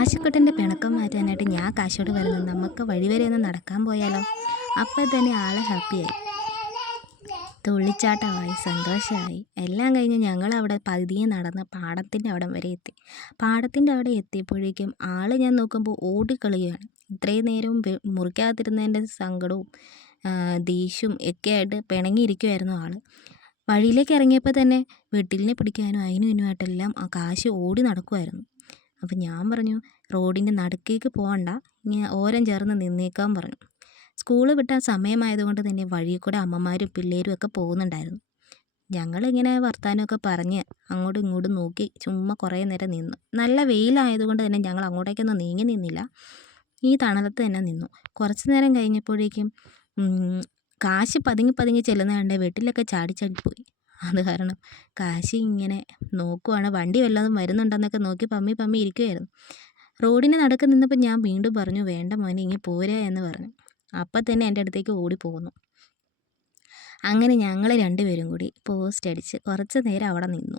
കാശിക്കുട്ടന്റെ പിണക്കം മാറ്റാനായിട്ട് ഞാൻ കാശോട് വരുന്നു നമുക്ക് വഴി വരെ ഒന്ന് നടക്കാൻ പോയാലോ? അപ്പം തന്നെ ആൾ ഹാപ്പിയായി തുള്ളിച്ചാട്ടമായി സന്തോഷമായി. എല്ലാം കഴിഞ്ഞ് ഞങ്ങൾ അവിടെ പതിയെ നടന്ന് പാടത്തിന്റെ അവിടം വരെ എത്തി. പാടത്തിന്റെ അവിടെ എത്തിയപ്പോഴേക്കും ആൾ ഞാൻ നോക്കുമ്പോൾ ഓടിക്കളിയാണ് ഇത്രയും നേരവും മുറിക്കാതിരുന്നതിന്റെ സങ്കടവും ദേഷ്യവും ഒക്കെ ആയിട്ട് പിണങ്ങിയിരിക്കുമായിരുന്നു ആൾ വഴിയിലേക്ക് ഇറങ്ങിയപ്പോൾ തന്നെ വെട്ടിലിനെ പിടിക്കാനും അതിനും ഇനുമായിട്ടെല്ലാം ആ കാശ് ഓടി നടക്കുമായിരുന്നു അപ്പം ഞാൻ പറഞ്ഞു റോഡിന്റെ നടുക്കേക്ക് പോകണ്ട ഇങ്ങനെ ഓരം ചേർന്ന് നിന്നേക്കാൻ പറഞ്ഞു. സ്കൂൾ വിട്ടാൽ സമയമായതുകൊണ്ട് തന്നെ വഴിയിൽ കൂടെ അമ്മമാരും പിള്ളേരും ഒക്കെ പോകുന്നുണ്ടായിരുന്നു. ഞങ്ങളിങ്ങനെ വർത്താനമൊക്കെ പറഞ്ഞ് അങ്ങോട്ടും ഇങ്ങോട്ടും നോക്കി ചുമ്മാ കുറേ നേരം നിന്നു. നല്ല വെയിലായതുകൊണ്ട് തന്നെ ഞങ്ങൾ അങ്ങോട്ടേക്കൊന്നും നീങ്ങി നിന്നില്ല. ഈ തണലത്ത് തന്നെ നിന്നു. കുറച്ച് നേരം കഴിഞ്ഞപ്പോഴേക്കും കാശ് പതുങ്ങി പതുങ്ങി ചെല്ലുന്ന കണ്ട് വെട്ടിലൊക്കെ ചാടി ചാടിപ്പോയി അത് കാരണം കാശി ഇങ്ങനെ നോക്കുവാണ്. വണ്ടി വല്ലതും വരുന്നുണ്ടെന്നൊക്കെ നോക്കി പമ്മി പമ്മി ഇരിക്കുമായിരുന്നു റോഡിന് നടക്ക് നിന്നപ്പോൾ ഞാൻ വീണ്ടും പറഞ്ഞു വേണ്ട മോനെ ഇങ്ങനെ പോരാ എന്ന് പറഞ്ഞു. അപ്പം തന്നെ എന്റെ അടുത്തേക്ക് ഓടി പോകുന്നു അങ്ങനെ ഞങ്ങൾ രണ്ടുപേരും കൂടി പോസ്റ്റ് അടിച്ച് കുറച്ച് നേരം അവിടെ നിന്നു.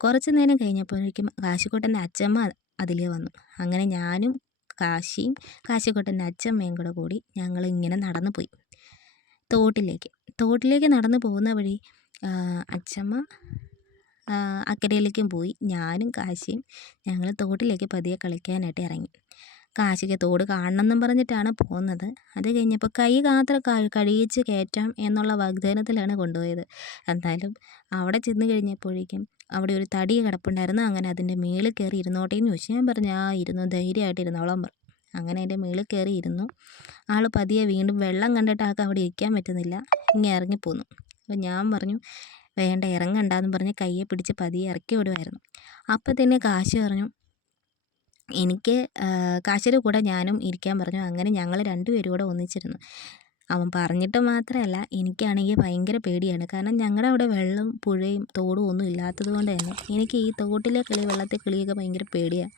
കുറച്ച് നേരം കഴിഞ്ഞപ്പോഴേക്കും കാശിക്കോട്ടന്റെ അച്ഛമ്മ അതിലേ വന്നു. അങ്ങനെ ഞാനും കാശിയും കാശിക്കോട്ടന്റെ അച്ഛമ്മയും കൂടെ കൂടി ഞങ്ങൾ ഇങ്ങനെ നടന്നു പോയി തോട്ടിലേക്ക്. തോട്ടിലേക്ക് നടന്നു പോകുന്ന വഴി ആ, അക്കരയിലേക്കും പോയി. ഞാനും കാശിയും ഞങ്ങൾ തോട്ടിലേക്ക് പതിയെ കളിക്കാനായിട്ട് ഇറങ്ങി. കാശിക്ക് തോട് കാണണം കാണണമെന്നും പറഞ്ഞിട്ടാണ് പോകുന്നത് അത് കഴിഞ്ഞപ്പോൾ കൈ കാത്ര കഴിയിച്ച് കയറ്റാം എന്നുള്ള വാഗ്ദാനത്തിലാണ് കൊണ്ടുപോയത്. എന്തായാലും അവിടെ ചെന്ന് കഴിഞ്ഞപ്പോഴേക്കും അവിടെ ഒരു തടി കിടപ്പുണ്ടായിരുന്നു. അങ്ങനെ അതിന്റെ മേളിൽ കയറി ഇരുന്നോട്ടേന്ന് ചോദിച്ചു. ഞാൻ പറഞ്ഞു ആ ഇരുന്നു ധൈര്യമായിട്ട് ഇരുന്നോളാം പറഞ്ഞു. അങ്ങനെ അതിന്റെ മേളിൽ കയറി ഇരുന്നു. ആൾ പതിയെ വീണ്ടും വെള്ളം കണ്ടിട്ട് ആൾക്ക് അവിടെ ഇരിക്കാൻ പറ്റുന്നില്ല. ഇങ്ങനെ ഇറങ്ങിപ്പോന്നു അപ്പോൾ ഞാൻ പറഞ്ഞു വേണ്ട ഇറങ്ങണ്ടെന്ന് പറഞ്ഞ് കയ്യെ പിടിച്ച് പതിയെ ഇറക്കി വിടുമായിരുന്നു അപ്പം തന്നെ കാശ് പറഞ്ഞു എനിക്ക് കാശിയുടെ കൂടെ ഞാനും ഇരിക്കാൻ പറഞ്ഞു. അങ്ങനെ ഞങ്ങൾ രണ്ടുപേരും കൂടെ ഒന്നിച്ചിരുന്നു. അവൻ പറഞ്ഞിട്ട് മാത്രമല്ല എനിക്കാണെങ്കിൽ ഭയങ്കര പേടിയാണ്. കാരണം ഞങ്ങളുടെ അവിടെ വെള്ളം പുഴയും തോടും ഒന്നും ഇല്ലാത്തത് കൊണ്ട് തന്നെ എനിക്ക് ഈ തോട്ടിലെ കിളി വെള്ളത്തെ കിളിയൊക്കെ ഭയങ്കര പേടിയാണ്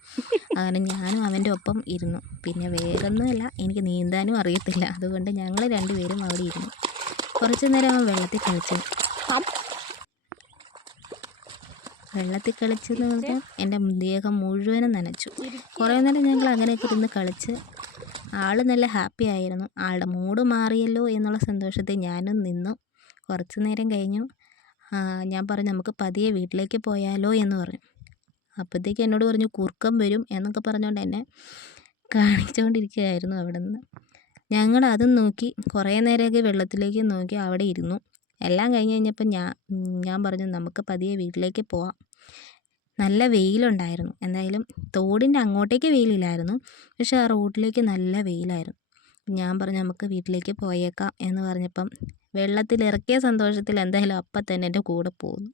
അങ്ങനെ ഞാനും അവന്റെ ഒപ്പം ഇരുന്നു. പിന്നെ വേറൊന്നുമല്ല എനിക്ക് നീന്താനും അറിയത്തില്ല. അതുകൊണ്ട് ഞങ്ങൾ രണ്ടുപേരും അവിടെ ഇരുന്നു. കുറച്ച് നേരം അവൻ വെള്ളത്തിൽ കളിച്ചു. വെള്ളത്തിൽ കളിച്ചെന്ന് പറഞ്ഞാൽ എന്റെ ദേഹം മുഴുവനും നനച്ചു. കുറേ നേരം ഞങ്ങൾ അങ്ങനെയൊക്കെ ഇരുന്ന് കളിച്ച് ആൾ നല്ല ഹാപ്പി ആയിരുന്നു. ആളുടെ മൂഡ് മാറിയല്ലോ എന്നുള്ള സന്തോഷത്തിൽ ഞാനും നിന്നു. കുറച്ച് നേരം കഴിഞ്ഞു. ഞാൻ പറഞ്ഞു നമുക്ക് പതിയെ വീട്ടിലേക്ക് പോയാലോ എന്ന് പറഞ്ഞു. അപ്പോഴത്തേക്ക് എന്നോട് പറഞ്ഞു കുറുക്കം വരും എന്നൊക്കെ പറഞ്ഞുകൊണ്ട് എന്നെ കാണിച്ചുകൊണ്ടിരിക്കുകയായിരുന്നു അവിടെ നിന്ന് ഞങ്ങൾ അതും നോക്കി കുറേ നേരമൊക്കെ വെള്ളത്തിലേക്ക് നോക്കി അവിടെ ഇരുന്നു. എല്ലാം കഴിഞ്ഞ് കഴിഞ്ഞപ്പോൾ ഞാൻ ഞാൻ പറഞ്ഞു നമുക്ക് പതിയെ വീട്ടിലേക്ക് പോവാം. നല്ല വെയിലുണ്ടായിരുന്നു. എന്തായാലും തോടിന്റെ അങ്ങോട്ടേക്ക് വെയിലില്ലായിരുന്നു. പക്ഷേ ആ റോഡിലേക്ക് നല്ല വെയിലായിരുന്നു. ഞാൻ പറഞ്ഞു നമുക്ക് വീട്ടിലേക്ക് പോയേക്കാം എന്ന് പറഞ്ഞപ്പം വെള്ളത്തിൽ ഇറക്കിയ സന്തോഷത്തിൽ എന്തായാലും അപ്പം തന്നെ എന്റെ കൂടെ പോന്നു.